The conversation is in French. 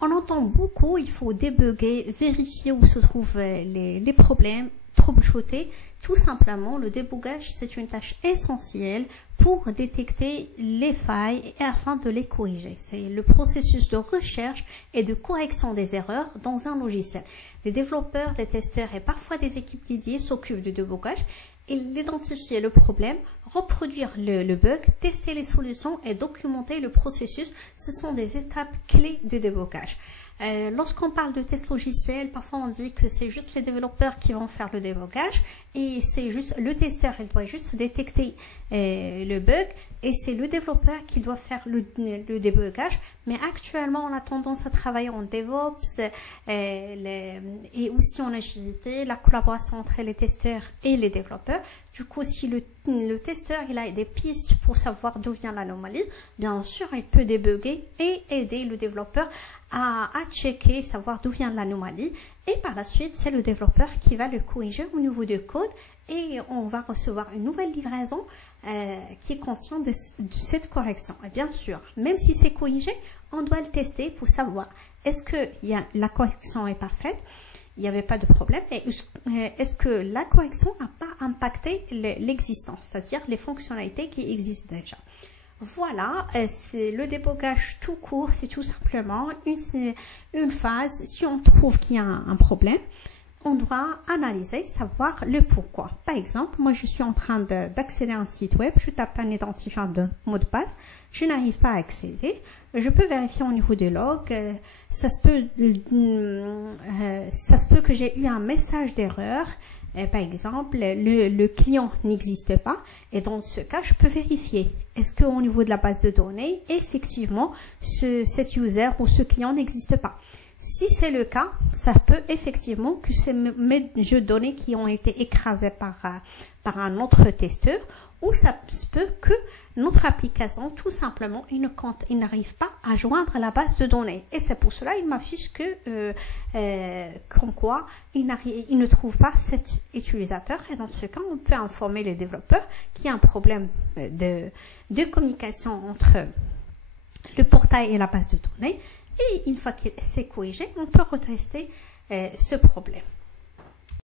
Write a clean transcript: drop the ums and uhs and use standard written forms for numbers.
On entend beaucoup, il faut débugger, vérifier où se trouvent les problèmes, troubleshooter. Tout simplement, le débugage, c'est une tâche essentielle pour détecter les failles et afin de les corriger. C'est le processus de recherche et de correction des erreurs dans un logiciel. Des développeurs, des testeurs et parfois des équipes dédiées s'occupent du débugage et d'identifier le problème, reproduire le bug, tester les solutions et documenter le processus. Ce sont des étapes clés du débugage. Lorsqu'on parle de test logiciel, parfois on dit que c'est juste les développeurs qui vont faire le débugage et c'est juste le testeur, il doit juste détecter le bug et c'est le développeur qui doit faire le débugage. Mais actuellement, on a tendance à travailler en DevOps et aussi en agilité, la collaboration entre les testeurs et les développeurs. Du coup, si le testeur il a des pistes pour savoir d'où vient l'anomalie, bien sûr, il peut débugger et aider le développeur à checker, savoir d'où vient l'anomalie. Et par la suite, c'est le développeur qui va le corriger au niveau du code et on va recevoir une nouvelle livraison qui contient de cette correction. Et bien sûr, même si c'est corrigé, on doit le tester pour savoir est-ce que la correction est parfaite, il n'y avait pas de problème, et est-ce que la correction n'a pas impacté l'existence, c'est-à-dire les fonctionnalités qui existent déjà. Voilà, c'est le débugage tout court, c'est tout simplement une phase. Si on trouve qu'il y a un problème, on doit analyser, savoir le pourquoi. Par exemple, moi je suis en train d'accéder à un site web, je tape un identifiant de mot de passe, je n'arrive pas à accéder, je peux vérifier au niveau des logs, ça se peut que j'ai eu un message d'erreur. Par exemple, le client n'existe pas et dans ce cas, je peux vérifier. Est-ce qu'au niveau de la base de données, effectivement, cet user ou ce client n'existe pas? Si c'est le cas, ça peut effectivement que c'est mes jeux de données qui ont été écrasés par un autre testeur, ou ça se peut que notre application, tout simplement, il n'arrive pas à joindre la base de données. Et c'est pour cela il m'affiche que comme quoi il ne trouve pas cet utilisateur. Et dans ce cas, on peut informer les développeurs qu'il y a un problème de communication entre le portail et la base de données. Et une fois que c'est corrigé, on peut retester ce problème.